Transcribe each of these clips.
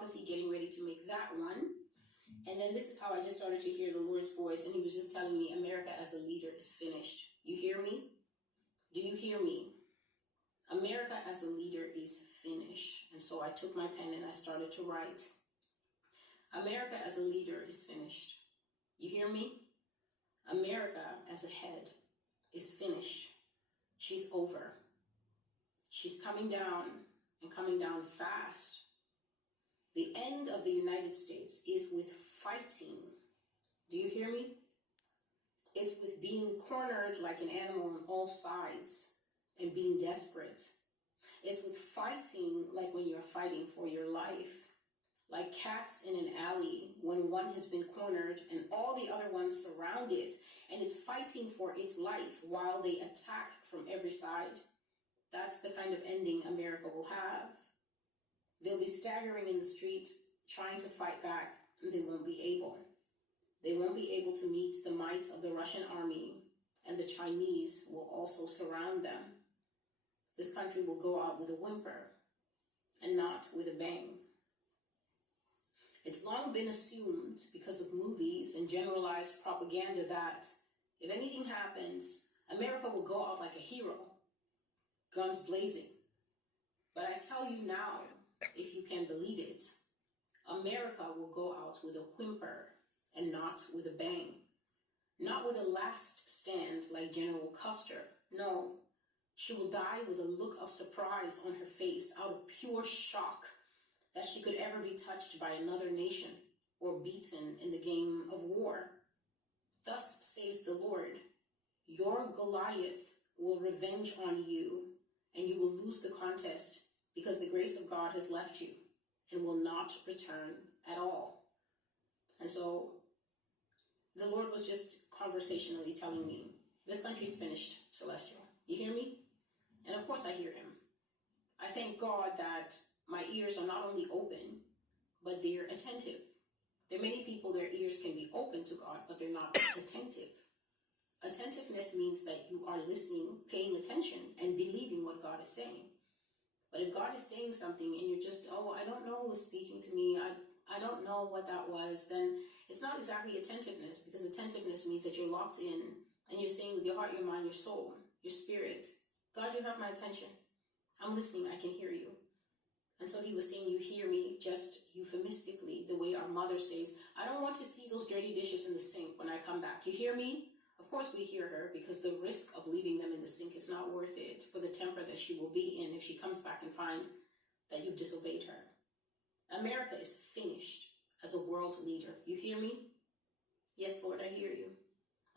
prophecy, getting ready to make that one. And then this is how I just started to hear the Lord's voice, and he was just telling me, America as a leader is finished. You hear me? Do you hear me? America as a leader is finished. And so I took my pen and I started to write. America as a leader is finished. You hear me? America as a head is finished. She's over. She's coming down and coming down fast. The end of the United States is with fighting. Do you hear me? It's with being cornered like an animal on all sides and being desperate. It's with fighting like when you're fighting for your life. Like cats in an alley when one has been cornered and all the other ones surround it, and it's fighting for its life while they attack from every side. That's the kind of ending America will have. They'll be staggering in the street, trying to fight back, and they won't be able. They won't be able to meet the might of the Russian army, and the Chinese will also surround them. This country will go out with a whimper, and not with a bang. It's long been assumed, because of movies and generalized propaganda, that if anything happens, America will go out like a hero, guns blazing. But I tell you now, if you can believe it, America will go out with a whimper and not with a bang. Not with a last stand like General Custer. No, she will die with a look of surprise on her face out of pure shock that she could ever be touched by another nation or beaten in the game of war. Thus says the Lord, your Goliath will revenge on you, and you will lose the contest because the grace of God has left you and will not return at all. And so the Lord was just conversationally telling me, this country's finished, Celestial. You hear me? And of course I hear him. I thank God that my ears are not only open, but they're attentive. There are many people, their ears can be open to God, but they're not attentive. Attentiveness means that you are listening, paying attention, and believing what God is saying. But if God is saying something and you're just, I don't know who was speaking to me, I don't know what that was, then it's not exactly attentiveness, because attentiveness means that you're locked in and you're saying with your heart, your mind, your soul, your spirit, God, you have my attention. I'm listening, I can hear you. And so he was saying, you hear me, just euphemistically, the way our mother says, I don't want to see those dirty dishes in the sink when I come back. You hear me? Of course we hear her, because the risk of leaving them in the sink is not worth it for the temper that she will be in if she comes back and find that you've disobeyed her. America is finished as a world leader. You hear me? Yes, Lord, I hear you.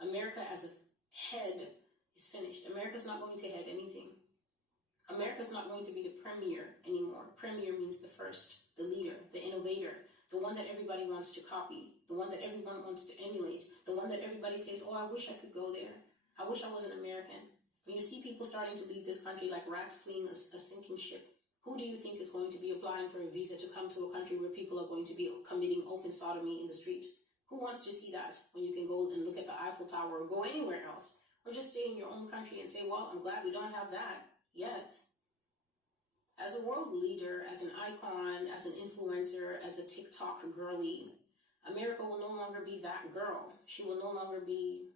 America as a head is finished. America's not going to head anything. America's not going to be the premier anymore. Premier means the first, the leader, the innovator, the one that everybody wants to copy, the one that everyone wants to emulate, the one that everybody says, I wish I could go there. I wish I was an American. When you see people starting to leave this country like rats fleeing a sinking ship, who do you think is going to be applying for a visa to come to a country where people are going to be committing open sodomy in the street? Who wants to see that when you can go and look at the Eiffel Tower or go anywhere else? Or just stay in your own country and say, I'm glad we don't have that yet. As a world leader, as an icon, as an influencer, as a TikTok girly, America will no longer be that girl. She will no longer be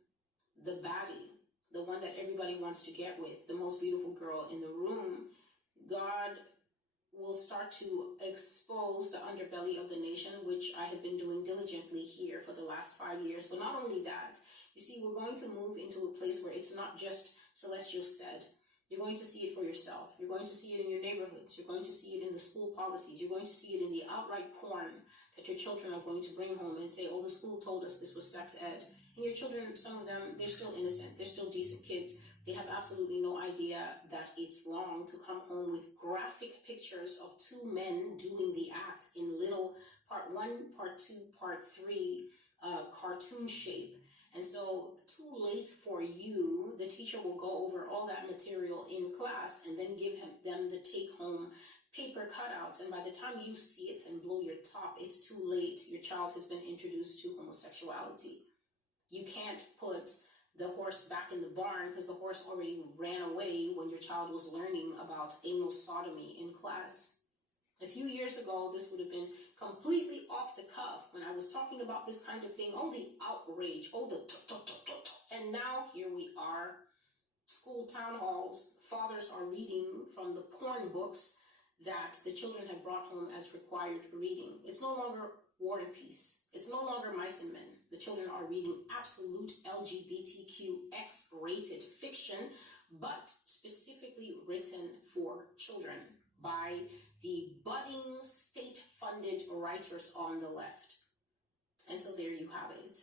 the baddie, the one that everybody wants to get with, the most beautiful girl in the room. God will start to expose the underbelly of the nation, which I have been doing diligently here for the last 5 years. But not only that, you see, we're going to move into a place where it's not just Celestial said. You're going to see it for yourself. You're going to see it in your neighborhoods. You're going to see it in the school policies. You're going to see it in the outright porn that your children are going to bring home and say, the school told us this was sex ed. And your children, some of them, they're still innocent. They're still decent kids. They have absolutely no idea that it's wrong to come home with graphic pictures of two men doing the act in little part 1, part 2, part 3 cartoon shape. And so too late for you, the teacher will go over all that material in class and then give them the take-home paper cutouts. And by the time you see it and blow your top, it's too late. Your child has been introduced to homosexuality. You can't put the horse back in the barn because the horse already ran away when your child was learning about anal sodomy in class. A few years ago, this would have been completely off the cuff when I was talking about this kind of thing. Oh, the outrage. Oh, the and now here we are. School town halls, fathers are reading from the porn books that the children had brought home as required reading. It's no longer War and Peace. It's no longer Mice and Men. The children are reading absolute LGBTQ X-rated fiction, but specifically written for children by the budding state-funded writers on the left. And so there you have it.